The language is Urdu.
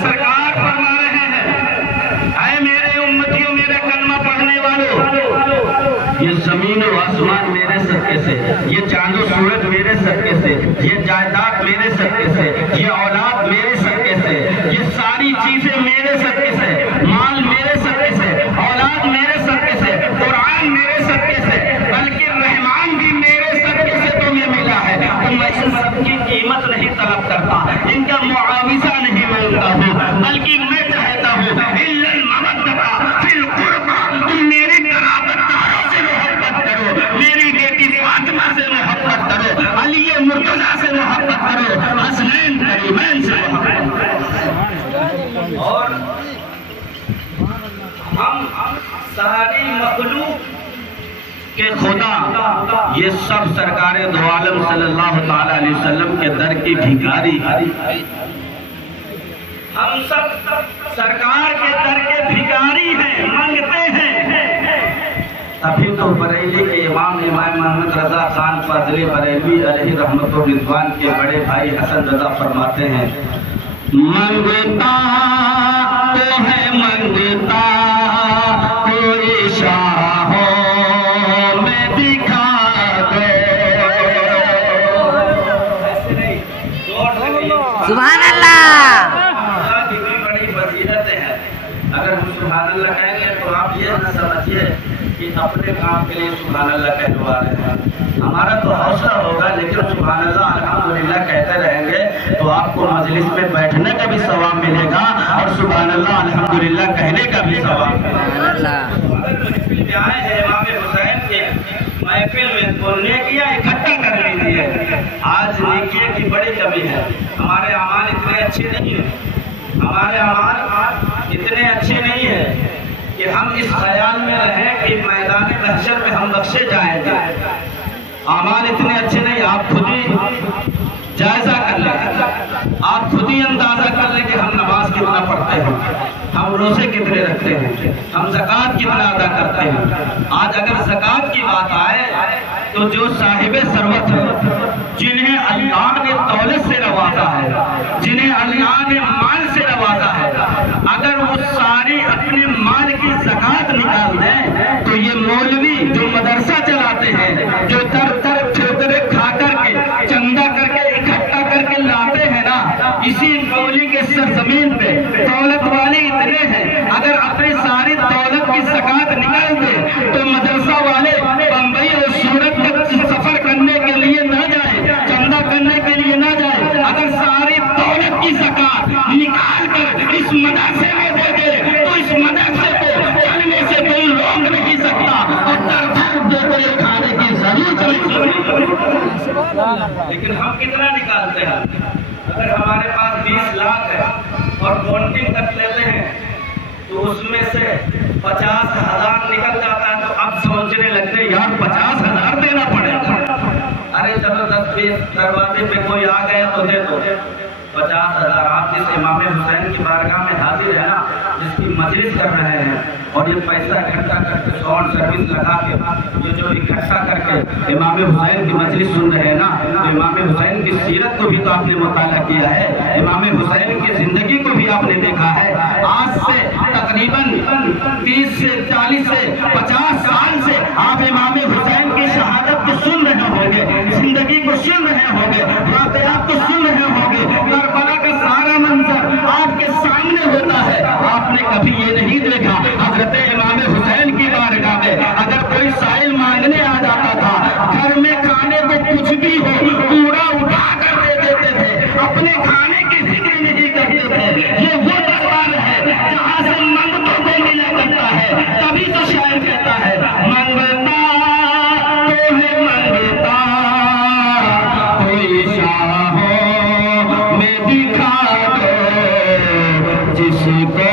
سرکار فرما رہے ہیں اے میرے امتیوں میرے کلمہ پڑھنے والوں، یہ زمین و آسمان میرے صدقے سے، یہ چاند و سورج میرے صدقے سے، یہ جائیداد میرے صدقے سے، یہ اولاد میرے صدقے سے، یہ ساری چیزیں میرے صدقے سے، مال میرے صدقے سے، اولاد میرے صدقے سے، قرآن میرے صدقے سے، بلکہ رحمان بھی میرے صدقے سے تمہیں ملا ہے۔ تو میں ان سب کی قیمت نہیں طلب کرتا، ان کا معاوضہ نہیں مانگتا ہوں، بلکہ میں چاہتا ہوں الا المودۃ فی القربى، تم میری قرابت داروں سے محبت کرو، میری بیٹی فاطمہ سے محبت کرو، علی مرتضیٰ سے محبت کرو، حسنین کریمین سے محبت کرو۔ اور ہم ساری مخلوق کہ خدا یہ سب سرکار دو عالم صلی اللہ تعالی علیہ وسلم کے در کی بھکاری، ہم سب سرکار کے در کے بھکاری ہیں، مانگتے ہیں۔ ابھی تو بریلی کے امام محمد رضا خان فاضل بریلوی علیہ رحمت و رضوان کے بڑے بھائی حسن رضا فرماتے ہیں منگتا تو ہے منگتا کوئی شاہ ہو میں دکھا دے۔ سبحان اللہ۔ کی بھی بڑی فضیلت ہے، اگر ہم سبحان اللہ کہیں گے تو آپ یہ نہ سمجھیے کہ اپنے کام کے لیے سبحان اللہ کہلوا رہے ہیں، ہمارا تو حوصلہ ہوگا، لیکن سبحان اللہ الحمدللہ کہتے رہیں گے تو آپ کو مجلس میں بیٹھنے کا بھی ثواب ملے گا اور سبحان اللہ الحمدللہ کہنے کا بھی ثواب ملے گا۔ اگر محفل میں آئے ہیں امام حسین کے محفل میں تو نیکیاں اکٹھا کر لیجیے۔ آج نیکیوں کی بڑی کمی ہے، ہمارے اعمال اتنے اچھے نہیں ہیں، ہمارے اعمال اتنے اچھے نہیں ہیں کہ ہم اس خیال میں رہیں کہ میدان محشر میں ہم بخشے جائیں گے۔ اعمال اتنے اچھے نہیں، آپ خود ہی جائزہ کر لیں، آپ خود ہی اندازہ کر لیں کہ ہم نماز کتنا پڑھتے ہیں، ہم روزے کتنے رکھتے ہیں، ہم زکوٰۃ کتنا ادا کرتے ہیں۔ آج اگر زکوٰۃ کی بات آئے تو جو صاحب ثروت ہے، جنہیں اللہ نے دولت سے نوازا ہے، جنہیں اللہ نے مال سے نوازا ہے، اگر وہ ساری اپنے مال کی زکوٰۃ نکال دیں تو یہ مولوی جو مدرسہ چلاتے ہیں، جو در ٹھوکریں کھا کر کے چندہ کر کے اکٹھا کر کے لاتے ہیں نا، اسی مولوی کے سرزمین پہ دولت والے اتنے ہیں، اگر اپنی ساری دولت کی زکوٰۃ نکال دے تو مدرسہ والے بمبئی اور سورت تک سفر کرنے کے لیے نہ جائیں، چندہ کرنے کے لیے نہ جائیں، اگر ساری دولت کی زکوٰۃ نکال کر اس مدرسے میں دے دے تو اس مدرسے کو چلنے سے کوئی روک نہیں سکتا اور درخت دے کر کھانے کی ضرورت نہیں۔ لیکن ہم کتنا نکالتے ہیں؟ اگر ہمارے پاس 20 لاکھ ہے اور کاؤنٹنگ کر لیتے ہیں تو اس میں سے 50,000 نکل جاتا ہے، تو اب سوچنے لگتے ہیں یار 50,000 دینا پڑے گا، ارے چلو 10-20 دروازے پہ کوئی آ گیا تو دے دو 50,000۔ آپ جس امام حسین کی بارگاہ میں حاضر ہے نا، جس کی مجلس کر رہے ہیں اور یہ پیسہ اکٹھا کر کے ساؤنڈ سروس لگا کے یہ جو اکٹھا کر کے امام حسین کی مجلس سن رہے ہیں نا، تو امام حسین کی سیرت کو بھی تو آپ نے مطالعہ کیا ہے، امام حسین کی زندگی کو بھی آپ نے دیکھا ہے۔ آج سے تقریباً 30 سے 40 سے 50 سال سے آپ امام حسین کی شہادت کو سن رہے ہوں گے، زندگی کو سن رہے ہوں گے، واقعات کو سن رہے ہوں گے، کربلا کا سارا منظر آپ کے سامنے ہوتا ہے۔ آپ نے کبھی یہ نہیں دیکھا حضرت امام حسین کی بارگاہ میں اگر کوئی سائل مانگنے آ جاتا تھا، گھر میں کھانے کو کچھ بھی ہو کوڑا اٹھا کر دے دیتے تھے، اپنے کھانے کی فکر نہیں کرتے تھے۔ یہ وہ دربار ہے جہاں سے منگتوں کو ملا کرتا ہے، تبھی تو شاعر کہتا ہے منگتا تو ہے منگتا کوئی شاہ ہو میں دکھا دو جس کو